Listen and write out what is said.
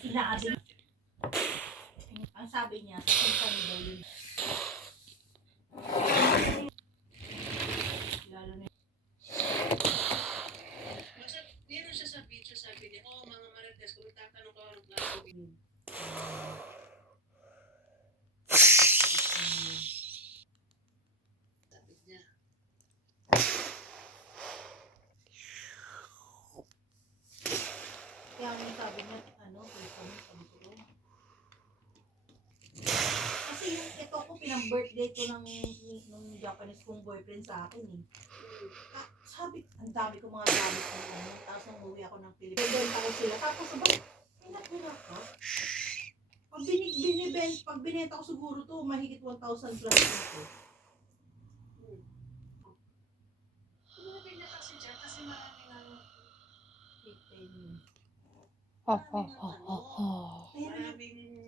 Sinabi, ang sabi niya, sa company daw yun. Lalo na Meron siya sa video, sabi niya, oh mga Marites, kung tatanong ko anong klase yun. sabi niya. Kaya ang sabi niya, sabi ko. Kasi yung ito ko, pinang-birthday ko nung Japanese kong boyfriend sa akin eh. Sabi, ang dami ko mga gamit ko tapos nung uwi ako ng Pilipinas, benta ko sila. Tapos sabay, pinag-hirap ka. Pag binenta ko siguro to, mahigit 1,000 plus ito. Tumagay na kasi dyan kasi maraming ano. Fake payment. Maraming